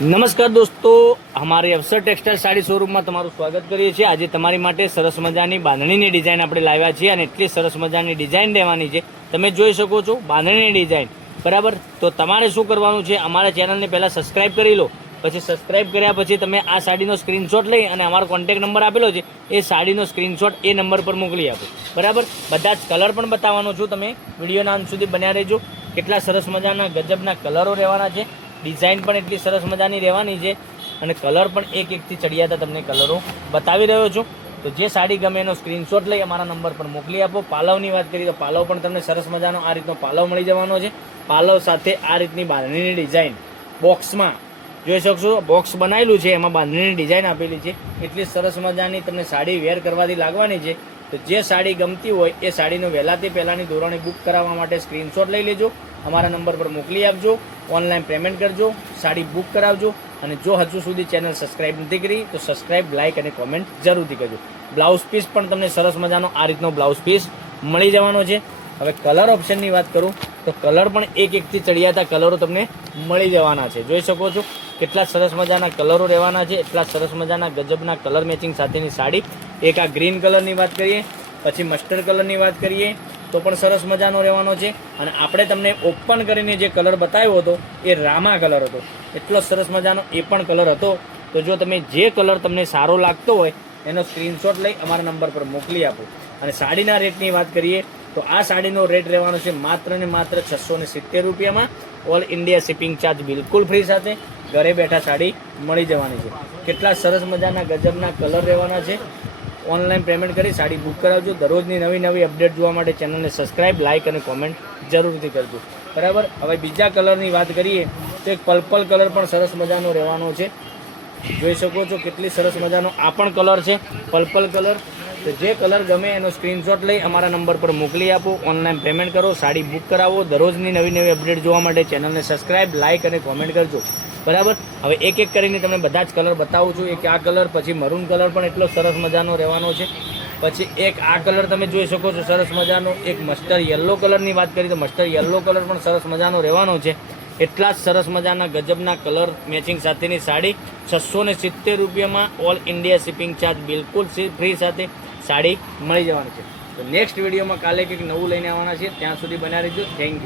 નમસ્કાર દોસ્તો, અમારી અવસર ટેક્સટાઇલ સાડી શોરૂમમાં તમારું સ્વાગત કરીએ છીએ। આજે તમારી માટે સરસ મજાની બાંધણીની ડિઝાઇન આપણે લાવ્યા છીએ અને એટલી સરસ મજાની ડિઝાઇન દેવાની છે। તમે જોઈ શકો છો બાંધણીની ડિઝાઇન, બરાબર। તો તમારે શું કરવાનું છે, અમારા ચેનલને પહેલાં સબસ્ક્રાઇબ કરી લો। પછી સબસ્ક્રાઇબ કર્યા પછી તમે આ સાડીનો સ્ક્રીનશોટ લઈ અને અમારો કોન્ટેક્ટ નંબર આપેલો છે એ સાડીનો સ્ક્રીનશોટ એ નંબર પર મોકલી આપો, બરાબર। બધા જ કલર પણ બતાવવાનો છું, તમે વિડીયોના અંત સુધી બન્યા રહેજો। કેટલા સરસ મજાના ગજબના કલરો રહેવાના છે, ડિઝાઇન પણ એટલી સરસ મજાની રહેવાની છે અને કલર પણ એક એકથી ચડિયાતા તમને કલરો બતાવી રહ્યો છું। તો જે સાડી ગમે એનો સ્ક્રીનશોટ લઈ અમારા નંબર પર મોકલી આપો। પાલવની વાત કરીએ તો પાલવ પણ તમને સરસ મજાનો આ રીતનો પાલવ મળી જવાનો છે। પાલવ સાથે આ રીતની બાંધણીની ડિઝાઇન બોક્સમાં જોઈ શકશો, બોક્સ બનાવેલું છે, એમાં બાંધણીની ડિઝાઇન આપેલી છે। એટલી સરસ મજાની તમને સાડી વેર કરવાથી લાગવાની છે। તો જે સાડી ગમતી હોય એ સાડીનો વહેલાથી પહેલાંની ધોરણે બુક કરાવવા માટે સ્ક્રીનશોટ લઈ લેજો, અમારા નંબર પર મોકલી આપજો, ઓનલાઈન પેમેન્ટ કરજો, સાડી બુક કરાવજો। અને જો હજુ સુધી ચેનલ સબસ્ક્રાઇબ નથી કરી તો સબસ્ક્રાઇબ, લાઇક અને કોમેન્ટ જરૂરથી કરજો। બ્લાઉઝ પીસ પણ તમને સરસ મજાનો આ રીતનો બ્લાઉઝ પીસ મળી જવાનો છે। હવે કલર ઓપ્શનની વાત કરું તો કલર પણ એક એકથી ચડિયાતા કલરો તમને મળી જવાના છે। જોઈ શકો છો કેટલા સરસ મજાના કલરો રહેવાના છે, એટલા સરસ મજાના ગજબના કલર મેચિંગ સાથેની સાડી। એક આ ગ્રીન કલરની વાત કરીએ, પછી મસ્ટર્ડ કલરની વાત કરીએ તો પણ સરસ મજાનો રહેવાનો છે। અને આપણે તમને ઓપન કરીને જે કલર બતાવ્યો હતો એ રામા કલર હતો, એટલો સરસ મજાનો એ પણ કલર હતો। તો જો તમે જે કલર તમને સારો લાગતો હોય એનો સ્ક્રીનશોટ લઈ અમારા નંબર પર મોકલી આપો। અને સાડીના રેટની વાત કરીએ તો આ સાડીનો રેટ રહેવાનો છે માત્ર ને માત્ર 670 રૂપિયામાં। ઓલ ઇન્ડિયા શિપિંગ ચાર્જ બિલકુલ ફ્રી સાથે ઘરે બેઠા સાડી મળી જવાની છે। કેટલા સરસ મજાના ગજબના કલર રહેવાના છે। ઓનલાઈન પેમેન્ટ કરી સાડી બુક કરાવજો। દરરોજની નવી અપડેટ જોવા માટે ચેનલને સબસ્ક્રાઇબ, લાઇક અને કોમેન્ટ જરૂરથી કરજો, બરાબર। હવે બીજા કલરની વાત કરીએ તો એક પર્પલ કલર પણ સરસ મજાનો રહેવાનો છે। જોઈ શકો છો કેટલી સરસ મજાનો આ પણ કલર છે, પર્પલ કલર। તો જે કલર ગમે એનો સ્ક્રીનશોટ લઈ અમારા નંબર પર મોકલી આપો, ઓનલાઈન પેમેન્ટ કરો, સાડી બુક કરાવો। દરરોજની નવી અપડેટ જોવા માટે ચેનલને સબસ્ક્રાઇબ, લાઇક અને કોમેન્ટ કરજો, બરાબર। હવે એક એક કરીને તમને બધા જ કલર બતાવું છું। એક આ કલર, પછી મરૂન કલર પણ એટલો સરસ મજાનો રહેવાનો છે। પછી એક આ કલર તમે જોઈ શકો છો સરસ મજાનો। એક મસ્ટર્ડ યલો કલરની વાત કરીએ તો મસ્ટર્ડ યલો કલર પણ સરસ મજાનો રહેવાનો છે। એટલા જ સરસ મજાના ગજબના કલર મેચિંગ સાથેની સાડી 670 રૂપિયામાં ઓલ ઇન્ડિયા શિપિંગ ચાર્જ બિલકુલ ફ્રી સાથે સાડી મળી જવાની છે। તો નેક્સ્ટ વિડીયોમાં કાલે કંઈક નવું લઈને આવવાના છે, ત્યાં સુધી બન્યા રહેજો। Thank you.